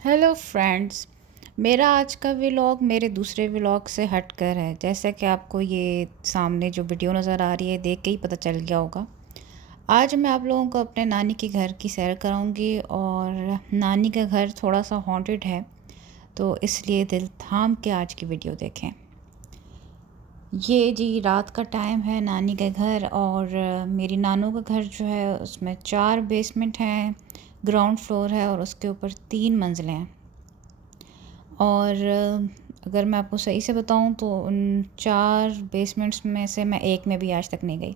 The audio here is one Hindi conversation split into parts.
Hello friends. मेरा आज का व्लॉग मेरे दूसरे व्लॉग से हटकर है। जैसा कि आपको ये सामने जो वीडियो नज़र आ रही है देख के ही पता चल गया होगा। आज मैं आप लोगों को अपने नानी के घर की सैर कराऊंगी और नानी का घर थोड़ा सा हॉन्टेड है, तो इसलिए दिल थाम के आज की वीडियो देखें। ये जी रात का टाइम है, नानी के घर और मेरी नानू का घर जो है उसमें 4 बेसमेंट हैं, ग्राउंड फ्लोर है और उसके ऊपर 3 मंजिलें हैं। और अगर मैं आपको सही से बताऊं तो उन 4 बेसमेंट्स में से मैं एक में भी आज तक नहीं गई,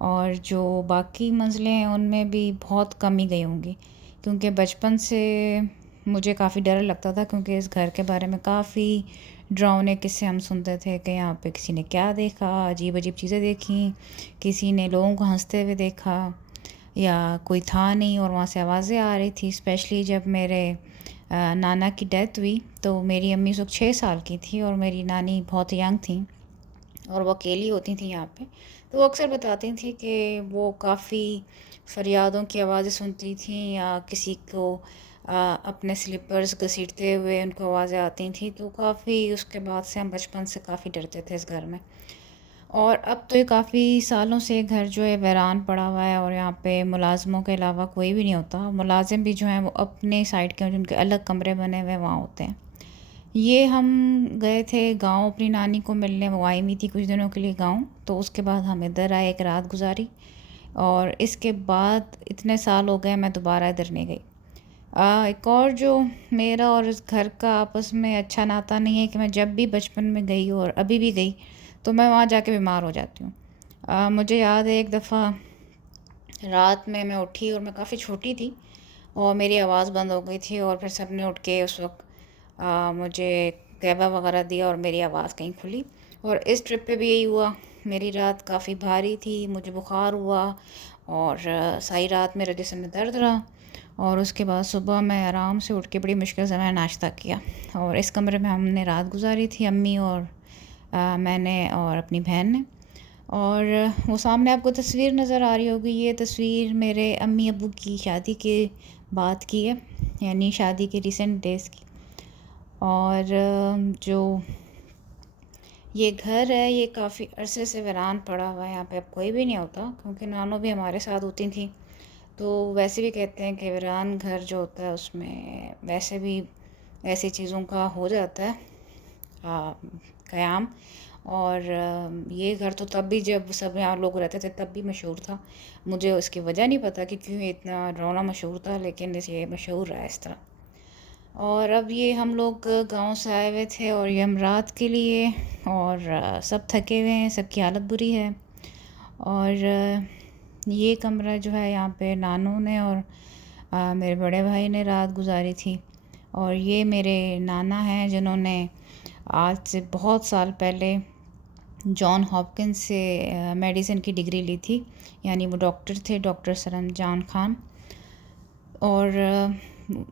और जो बाकी मंजिलें हैं उनमें भी बहुत कम ही गई होंगी, क्योंकि बचपन से मुझे काफ़ी डर लगता था, क्योंकि इस घर के बारे में काफ़ी डरावने किस्से हम सुनते थे कि यहाँ पे किसी ने क्या देखा, अजीब अजीब चीज़ें देखी, किसी ने लोगों को हंसते हुए देखा या कोई था नहीं और वहाँ से आवाज़ें आ रही थी। स्पेशली जब मेरे नाना की डेथ हुई तो मेरी अम्मी उस वक्त 6 साल की थी और मेरी नानी बहुत यंग थी और वो अकेली होती थी यहाँ पे। तो वो अक्सर बताती थी कि वो काफ़ी फरियादों की आवाज़ें सुनती थी या किसी को अपने स्लीपर्स घसीटते हुए उनको आवाज़ें आती थी। तो काफ़ी उसके बाद से हम बचपन से काफ़ी डरते थे इस घर में। और अब तो ये काफ़ी सालों से घर जो है वीरान पड़ा हुआ है और यहाँ पे मुलाज़मों के अलावा कोई भी नहीं होता। मुलाजिम भी जो हैं वो अपने साइड के जिनके अलग कमरे बने हुए वहाँ होते हैं। ये हम गए थे गांव अपनी नानी को मिलने, वो आई हुई थी कुछ दिनों के लिए गांव, तो उसके बाद हम इधर आए, एक रात गुजारी और इसके बाद इतने साल हो गए मैं दोबारा इधर नहीं गई। एक और जो मेरा और इस घर का आपस में अच्छा नाता नहीं है कि मैं जब भी बचपन में गई और अभी भी गई तो मैं वहाँ जाके बीमार हो जाती हूँ। मुझे याद है एक दफ़ा रात में मैं उठी और मैं काफ़ी छोटी थी और मेरी आवाज़ बंद हो गई थी और फिर सबने उठ के उस वक्त मुझे कहवा वगैरह दिया और मेरी आवाज़ कहीं खुली। और इस ट्रिप पे भी यही हुआ, मेरी रात काफ़ी भारी थी, मुझे बुखार हुआ और सारी रात मेरे जिस्म में दर्द रहा और उसके बाद सुबह मैं आराम से उठ के बड़ी मुश्किल से मैंने नाश्ता किया और इस कमरे में हमने रात गुजारी थी, अम्मी और मैंने और अपनी बहन ने। और वो सामने आपको तस्वीर नज़र आ रही होगी, ये तस्वीर मेरे अम्मी अब्बू की शादी के बाद की है, यानी शादी के रिसेंट डेज़ की। और जो ये घर है ये काफ़ी अरसे से वीरान पड़ा हुआ है, यहाँ पे अब कोई भी नहीं होता, क्योंकि नानो भी हमारे साथ होती थी। तो वैसे भी कहते हैं कि वीरान घर जो होता है उसमें वैसे भी ऐसी चीज़ों का हो जाता है क़याम। और ये घर तो तब भी जब सब यहाँ लोग रहते थे तब भी मशहूर था। मुझे उसकी वजह नहीं पता कि क्यों ये इतना रोना मशहूर था, लेकिन ये मशहूर रहा इस तरह। और अब ये हम लोग गांव से आए हुए थे और ये हम रात के लिए, और सब थके हुए हैं, सबकी हालत बुरी है। और ये कमरा जो है यहाँ पे नानू ने और मेरे बड़े भाई ने रात गुजारी थी। और ये मेरे नाना हैं जिन्होंने आज से बहुत साल पहले जॉन हॉपकिंस से मेडिसिन की डिग्री ली थी, यानी वो डॉक्टर थे, डॉक्टर सरंजान खान। और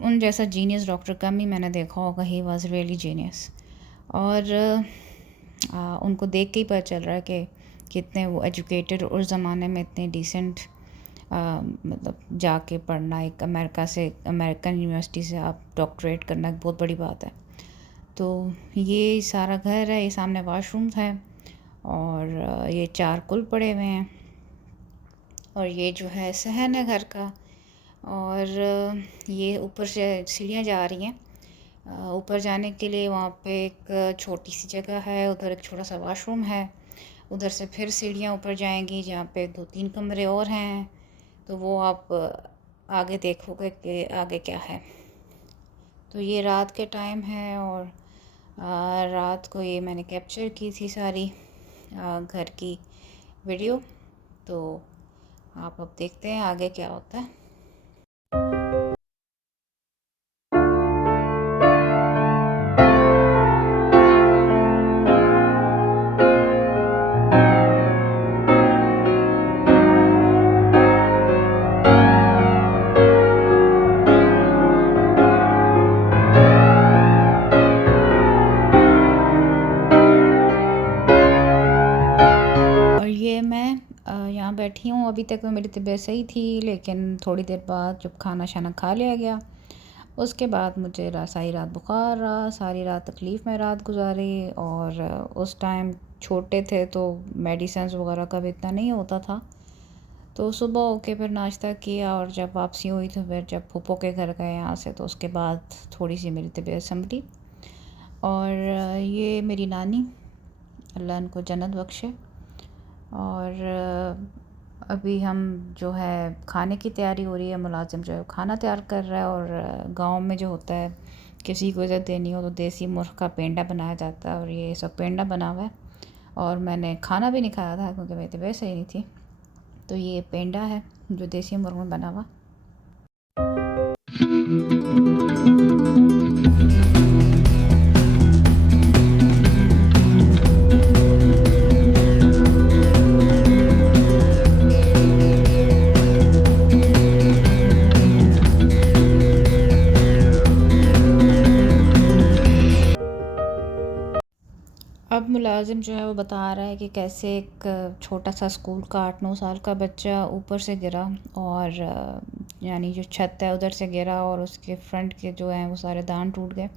उन जैसा जीनियस डॉक्टर कम ही मैंने देखा होगा, ही वाज रियली जीनियस। और उनको देख के ही पता चल रहा है कि कितने वो एजुकेटेड, उस ज़माने में इतने डिसेंट, मतलब जाके पढ़ना, एक अमेरिका से, अमेरिकन यूनिवर्सिटी से आप डॉक्टरेट करना एक बहुत बड़ी बात है। तो ये सारा घर है, ये सामने वाशरूम है और ये 4 कुल पड़े हुए हैं और ये जो है सहन है घर का। और ये ऊपर से सीढ़ियाँ जा रही हैं ऊपर जाने के लिए। वहाँ पे एक छोटी सी जगह है, उधर एक छोटा सा वॉशरूम है, उधर से फिर सीढ़ियाँ ऊपर जाएंगी जहाँ पे 2-3 कमरे और हैं। तो वो आप आगे देखोगे कि आगे क्या है। तो ये रात के टाइम है और रात को ये मैंने कैप्चर की थी सारी घर की वीडियो। तो आप अब देखते हैं आगे क्या होता है। और ये मैं यहाँ बैठी हूँ। अभी तक तो मेरी तबीयत सही थी, लेकिन थोड़ी देर बाद जब खाना शाना खा लिया गया उसके बाद मुझे सारी रात बुखार रहा, सारी रात तकलीफ़ में रात गुजारी। और उस टाइम छोटे थे तो मेडिसिन्स वगैरह का भी इतना नहीं होता था। तो सुबह होके फिर नाश्ता किया और जब वापसी हुई तो फिर जब फूफो के घर गए यहाँ से, तो उसके बाद थोड़ी सी मेरी तबीयत संभली। और ये मेरी नानी, अल्लाह उनको जन्नत बख्शे। और अभी हम जो है खाने की तैयारी हो रही है, मुलाजिम जो है खाना तैयार कर रहा है। और गांव में जो होता है, किसी को इज़्ज़त देनी हो तो देसी मुर्ग़ का पेंडा बनाया जाता है, और ये सब पेंडा बना हुआ है। और मैंने खाना भी नहीं खाया था क्योंकि मेरी तबीयत सही नहीं थी। तो ये पेंडा है जो देसी मुर्ग़ में बना हुआ। अब मुलाजिम जो है वो बता रहा है कि कैसे एक छोटा सा स्कूल का 8-9 साल का बच्चा ऊपर से गिरा, और यानी जो छत है उधर से गिरा, और उसके फ्रंट के जो हैं वो सारे दांत टूट गए।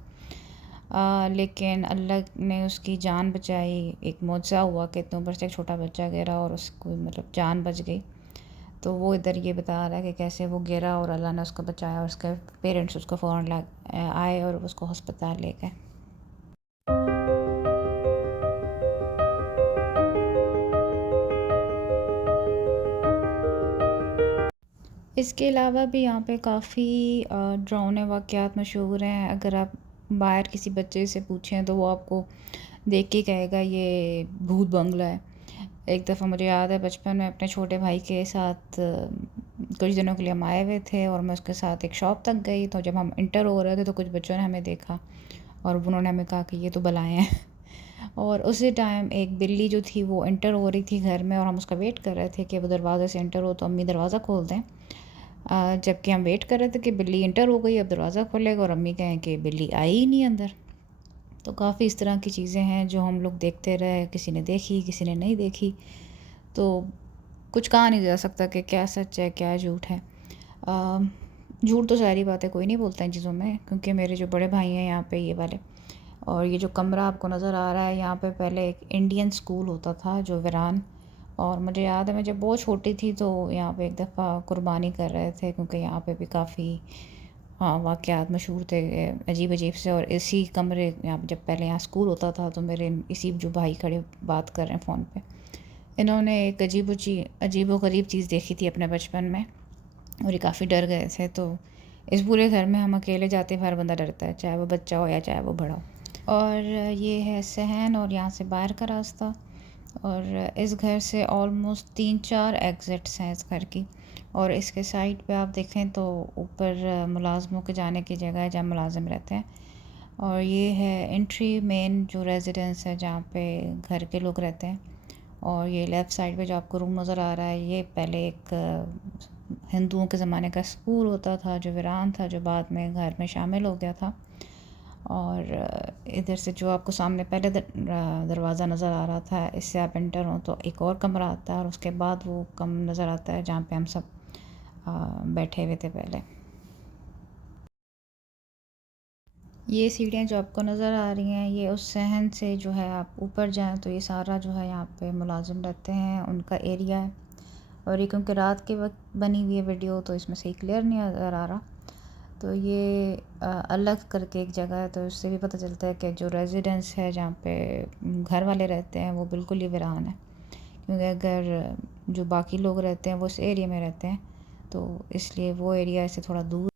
लेकिन अल्लाह ने उसकी जान बचाई। एक मौजज़ा हुआ कि इतने ऊपर से एक छोटा बच्चा गिरा और उसको मतलब जान बच गई। तो वो इधर ये बता रहा है कि कैसे वो गिरा और अल्लाह ने उसको बचाया, और उसके पेरेंट्स उसको फ़ौरन आए और उसको अस्पताल ले गए। इसके अलावा भी यहाँ पे काफ़ी डरावने वाक़यात मशहूर हैं। अगर आप बाहर किसी बच्चे से पूछें तो वो आपको देख के कहेगा ये भूत बंगला है। एक दफ़ा मुझे याद है, बचपन में अपने छोटे भाई के साथ कुछ दिनों के लिए हम आए हुए थे, और मैं उसके साथ एक शॉप तक गई। तो जब हम इंटर हो रहे थे तो कुछ बच्चों ने हमें देखा और उन्होंने हमें कहा कि ये तो बलाएँ हैं। और उसी टाइम एक बिल्ली जो थी वो इंटर हो रही थी घर में, और हम उसका वेट कर रहे थे कि वो दरवाज़े से इंटर हो तो अम्मी दरवाज़ा खोल दें। जबकि हम वेट कर रहे थे कि बिल्ली इंटर हो गई, अब दरवाज़ा खोलेगा, और अम्मी कहें कि बिल्ली आई ही नहीं अंदर। तो काफ़ी इस तरह की चीज़ें हैं जो हम लोग देखते रहे, किसी ने देखी किसी ने नहीं देखी। तो कुछ कहा नहीं जा सकता कि क्या सच है क्या झूठ है। झूठ तो सारी बातें कोई नहीं बोलता इन चीज़ों में, क्योंकि मेरे जो बड़े भाई हैं यहाँ पे ये वाले, और ये जो कमरा आपको नज़र आ रहा है यहाँ पे पहले एक इंडियन स्कूल होता था जो वीरान। और मुझे याद है मैं जब बहुत छोटी थी तो यहाँ पे एक दफ़ा कुर्बानी कर रहे थे, क्योंकि यहाँ पे भी काफ़ी हाँ वाक़यात मशहूर थे अजीब अजीब से। और इसी कमरे यहाँ जब पहले यहाँ स्कूल होता था तो मेरे इसी जो भाई खड़े बात कर रहे हैं फ़ोन पे, इन्होंने एक अजीब व गरीब चीज़ देखी थी अपने बचपन में, और ये काफ़ी डर गए थे। तो इस पूरे घर में हम अकेले जाते हर बंदा डरता है, चाहे वो बच्चा हो या चाहे वो बड़ा हो। और ये है सहन, और यहाँ से बाहर का रास्ता। और इस घर से ऑलमोस्ट 3-4 एग्ज़िट्स हैं इस घर की। और इसके साइड पे आप देखें तो ऊपर मुलाज़मों के जाने की जगह है जहाँ मुलाज़िम रहते हैं। और ये है एंट्री मेन जो रेजिडेंस है जहाँ पे घर के लोग रहते हैं। और ये लेफ़्ट साइड पे जो आपको रूम नज़र आ रहा है, ये पहले एक हिंदुओं के ज़माने का स्कूल होता था जो वीरान था, जो बाद में घर में शामिल हो गया था। और इधर से जो आपको सामने पहले दरवाज़ा नज़र आ रहा था, इससे आप एंटर हों तो एक और कमरा आता है, और उसके बाद वो कम नज़र आता है जहाँ पे हम सब बैठे हुए थे पहले। ये सीढ़ियाँ जो आपको नज़र आ रही हैं, ये उस सहन से जो है आप ऊपर जाएं तो ये सारा जो है यहाँ पे मुलाजिम रहते हैं, उनका एरिया है। और ये क्योंकि रात के वक्त बनी हुई है वीडियो तो इसमें सही क्लियर नहीं नज़र आ रहा। तो ये अलग करके एक जगह है, तो इससे भी पता चलता है कि जो रेजिडेंस है जहाँ पे घर वाले रहते हैं वो बिल्कुल ही वीरान है। क्योंकि अगर जो बाकी लोग रहते हैं वो इस एरिया में रहते हैं, तो इसलिए वो एरिया से थोड़ा दूर।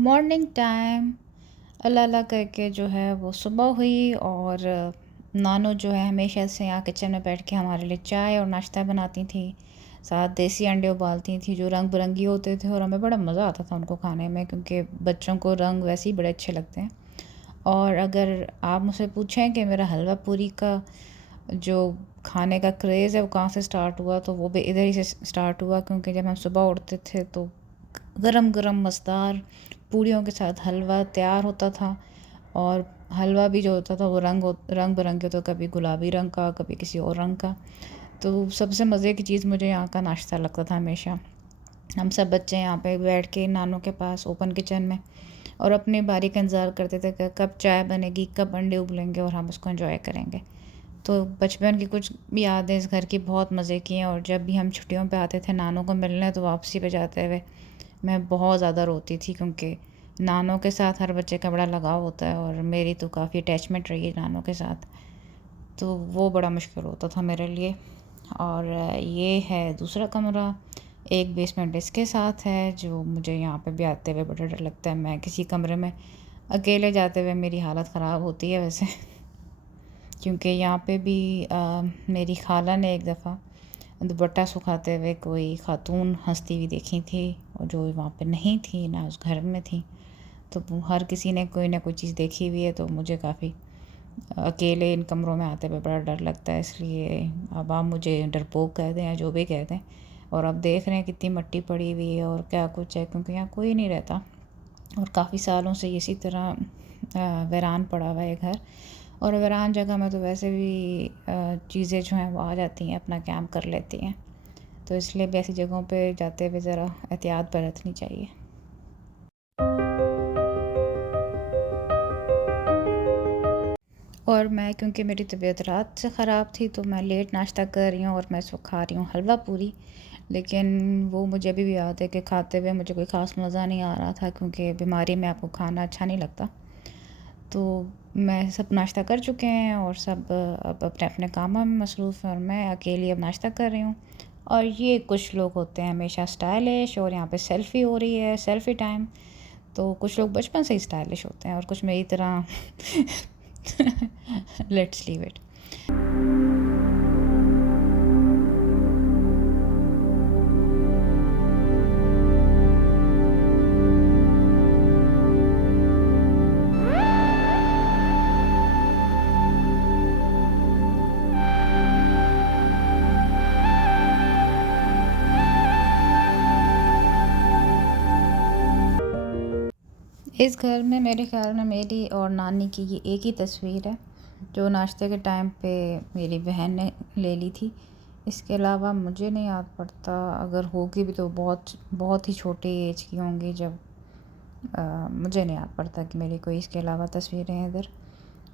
मॉर्निंग टाइम अल्लाह अल्लाह करके जो है वो सुबह हुई, और नानो जो है हमेशा से यहाँ किचन में बैठ के हमारे लिए चाय और नाश्ता बनाती थी। साथ देसी अंडे उबालती थी जो रंग बिरंगी होते थे, और हमें बड़ा मज़ा आता था उनको खाने में, क्योंकि बच्चों को रंग वैसे ही बड़े अच्छे लगते हैं। और अगर आप मुझसे पूछें कि मेरा हलवा पूरी का जो खाने का क्रेज़ है वो कहाँ से स्टार्ट हुआ, तो वो भी इधर ही से स्टार्ट हुआ, क्योंकि जब हम सुबह उठते थे तो गरम गरम मज़ेदार पूड़ियों के साथ हलवा तैयार होता था। और हलवा भी जो होता था वो रंग बिरंगे होता, कभी गुलाबी रंग का, कभी किसी और रंग का। तो सबसे मज़े की चीज़ मुझे यहाँ का नाश्ता लगता था हमेशा। हम सब बच्चे यहाँ पे बैठ के नानों के पास ओपन किचन में, और अपनी बारी का इंतज़ार करते थे कि कब चाय बनेगी, कब अंडे उबलेंगे और हम उसको एंजॉय करेंगे। तो बचपन की कुछ यादें इस घर की बहुत मज़े की हैं। और जब भी हम छुट्टियों पे आते थे नानों को मिलने, तो वापसी पे जाते हुए मैं बहुत ज़्यादा रोती थी, क्योंकि नानों के साथ हर बच्चे का बड़ा लगाव होता है, और मेरी तो काफ़ी अटैचमेंट रही है नानों के साथ। तो वो बड़ा मुश्किल होता था मेरे लिए। और ये है दूसरा कमरा, एक बेसमेंट इसके साथ है, जो मुझे यहाँ पे भी आते हुए बड़ा डर लगता है। मैं किसी कमरे में अकेले जाते हुए मेरी हालत ख़राब होती है वैसे क्योंकि यहाँ पे भी मेरी खाला ने एक दफ़ा दुपट्टा सुखाते हुए कोई खातून हंसती हुई देखी थी, और जो वहाँ पे नहीं थी ना उस घर में थी। तो हर किसी ने कोई ना कोई चीज़ देखी हुई है, तो मुझे काफ़ी अकेले इन कमरों में आते हुए बड़ा डर लगता है। इसलिए अब आप मुझे डरपोक कह दें या जो भी कह दें। और अब देख रहे हैं कितनी मिट्टी पड़ी हुई है और क्या कुछ है, क्योंकि यहाँ कोई नहीं रहता, और काफ़ी सालों से इसी तरह वीरान पड़ा हुआ है घर। और वीरान जगह में तो वैसे भी चीज़ें जो हैं वो आ जाती हैं, अपना काम कर लेती हैं। तो इसलिए भी ऐसी जगहों पे जाते हुए ज़रा एहतियात बरतनी चाहिए। और मैं, क्योंकि मेरी तबीयत रात से ख़राब थी, तो मैं लेट नाश्ता कर रही हूँ, और मैं इस वक्त खा रही हूँ हलवा पूरी। लेकिन वो मुझे अभी भी याद है कि खाते हुए मुझे कोई ख़ास मज़ा नहीं आ रहा था, क्योंकि बीमारी में आपको खाना अच्छा नहीं लगता। तो मैं सब नाश्ता कर चुके हैं, और सब अब अपने अपने कामों में मसरूफ़ हैं, और मैं अकेली अब नाश्ता कर रही हूँ। और ये कुछ लोग होते हैं हमेशा स्टाइलिश, और यहाँ पे सेल्फ़ी हो रही है, सेल्फ़ी टाइम। तो कुछ लोग बचपन से ही स्टाइलिश होते हैं, और कुछ मेरी तरह लेट्स लीव इट। इस घर में मेरे ख्याल में मेरी और नानी की ये एक ही तस्वीर है, जो नाश्ते के टाइम पे मेरी बहन ने ले ली थी। इसके अलावा मुझे नहीं याद पड़ता, अगर होगी भी तो बहुत बहुत ही छोटी एज की होंगी जब मुझे नहीं याद पड़ता कि मेरी कोई इसके अलावा तस्वीरें हैं इधर।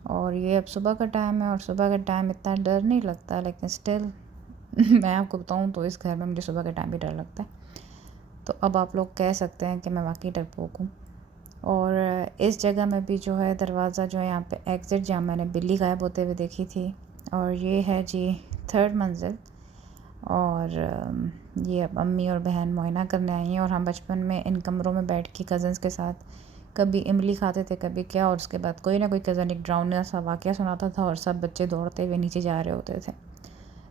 और ये अब सुबह का टाइम है, और सुबह का टाइम इतना डर नहीं लगता, लेकिन स्टिल मैं आपको बताऊं तो इस घर में मुझे सुबह के टाइम भी डर लगता है। तो अब आप लोग कह सकते हैं कि मैं वाकई डरपोक हूँ। और इस जगह में भी जो है दरवाज़ा जो है यहाँ पे एग्ज़िट, जहाँ मैंने बिल्ली गायब होते हुए देखी थी। और ये है जी 3rd मंजिल। और ये अब अम्मी और बहन मुआयना करने आई हैं, और हम बचपन में इन कमरों में बैठ के कज़न्स के साथ कभी इमली खाते थे, कभी क्या, और उसके बाद कोई ना कोई कज़न एक डरावना सा वाक़या सुनाता था, और सब बच्चे दौड़ते हुए नीचे जा रहे होते थे।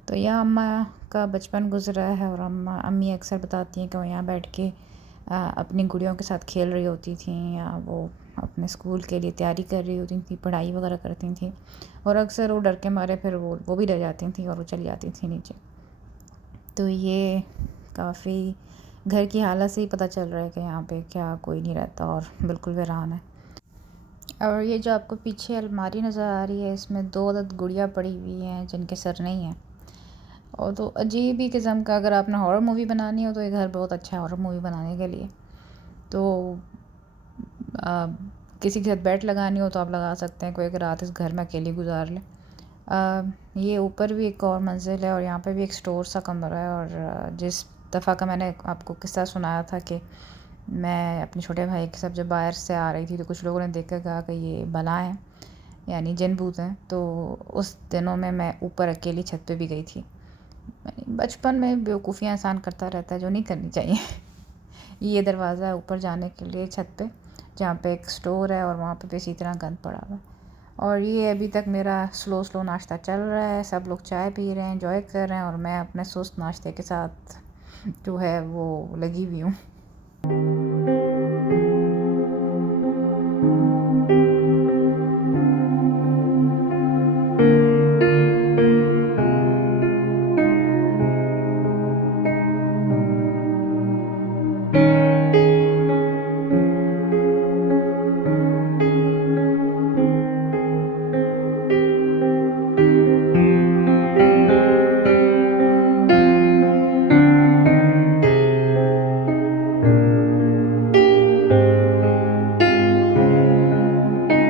तो यह अम्मा का बचपन गुजरा है, और अम्मी अक्सर बताती हैं कि वो यहाँ बैठ के अपनी गुड़ियों के साथ खेल रही होती थी, या वो अपने स्कूल के लिए तैयारी कर रही होती थी, पढ़ाई वगैरह करती थी। और अक्सर वो डर के मारे फिर वो भी डर जाती थी, और वो चली जाती थी नीचे। तो ये काफ़ी घर की हालत से ही पता चल रहा है कि यहाँ पे क्या कोई नहीं रहता, और बिल्कुल वीरान है। और ये जो आपको पीछे अलमारी नज़र आ रही है, इसमें 2 अदद गुड़िया पड़ी हुई हैं जिनके सर नहीं हैं। और तो अजीब ही किस्म का, अगर आपने हॉरर मूवी बनानी हो तो ये घर बहुत अच्छा है हॉरर मूवी बनाने के लिए। तो आ, किसी के साथ बेट लगानी हो तो आप लगा सकते हैं, कोई अगर रात इस घर में अकेली गुजार ले। ये ऊपर भी एक और मंजिल है, और यहाँ पे भी एक स्टोर सा कमरा है। और जिस दफ़ा का मैंने आपको किस्सा सुनाया था कि मैं अपने छोटे भाई के साथ जब बाहर से आ रही थी, तो कुछ लोगों ने देख कर कहा कि ये बला हैं, यानी जिन भूत हैं। तो उस दिनों में मैं ऊपर अकेली छत पे भी गई थी। बचपन में बेवकूफ़ियाँ इंसान करता रहता है जो नहीं करनी चाहिए। ये दरवाज़ा है ऊपर जाने के लिए छत पे, जहाँ पे एक स्टोर है और वहाँ पे भी इसी तरह गंद पड़ा हुआ है। और ये अभी तक मेरा स्लो स्लो नाश्ता चल रहा है, सब लोग चाय पी रहे हैं, एंजॉय कर रहे हैं, और मैं अपने सुस्त नाश्ते के साथ जो है वो लगी हुई हूँ।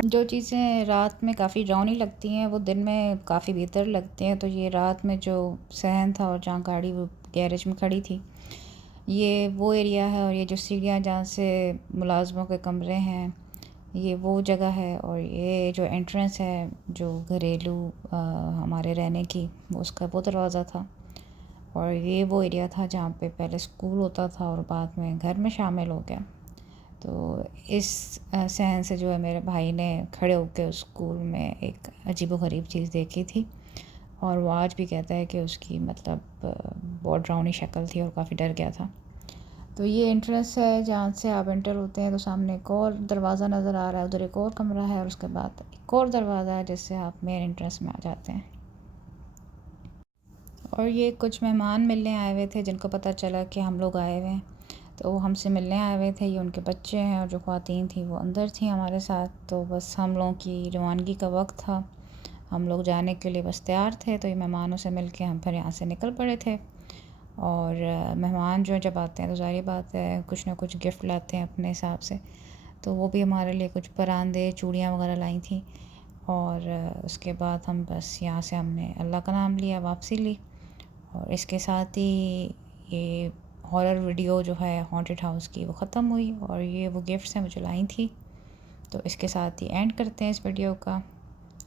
जो चीज़ें रात में काफ़ी डरावनी लगती हैं वो दिन में काफ़ी बेहतर लगती हैं। तो ये रात में जो सहन था और जहाँ गाड़ी वो गैरेज में खड़ी थी, ये वो एरिया है, और ये जो सीढ़ियाँ जहाँ से मुलाजमों के कमरे हैं, ये वो जगह है। और ये जो एंट्रेंस है जो घरेलू हमारे रहने की, वो उसका वो दरवाज़ा था। और ये वो एरिया था जहाँ पे पहले स्कूल होता था और बाद में घर में शामिल हो गया। तो इस सहन से जो है मेरे भाई ने खड़े होकर उस स्कूल में एक अजीबोगरीब चीज़ देखी थी, और वो आज भी कहता है कि उसकी मतलब बहुत डरावनी शक्ल थी और काफ़ी डर गया था। तो ये एंट्रेंस है जहाँ से आप एंटर होते हैं, तो सामने एक और दरवाज़ा नज़र आ रहा है, उधर एक और कमरा है, और उसके बाद एक और दरवाज़ा है जिससे आप मेन एंट्रेंस में आ जाते हैं। और ये कुछ मेहमान मिलने आए हुए थे जिनको पता चला कि हम लोग आए हुए हैं, तो वो हमसे मिलने आए हुए थे। ये उनके बच्चे हैं, और जो ख़वातीन थी वो अंदर थी हमारे साथ। तो बस हम लोगों की रवानगी का वक्त था, हम लोग जाने के लिए बस तैयार थे। तो ये मेहमानों से मिल के हम फिर यहाँ से निकल पड़े थे। और मेहमान जो जब आते हैं तो ज़ाहिर बात है कुछ ना कुछ गिफ्ट लाते हैं अपने हिसाब से। तो वो भी हमारे लिए कुछ परांदे चूड़ियाँ वगैरह लाई थी। और उसके बाद हम बस यहाँ से हमने अल्लाह का नाम लिया, वापसी ली। और इसके साथ ही ये हॉरर वीडियो जो है हॉन्टेड हाउस की वो ख़त्म हुई, और ये वो गिफ्ट्स हैं मुझे लाई थी। तो इसके साथ ही एंड करते हैं इस वीडियो का।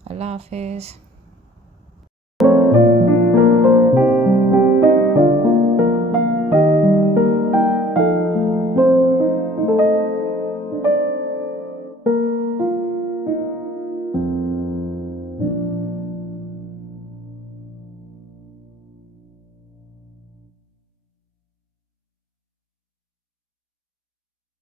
अल्लाह हाफ़िज़।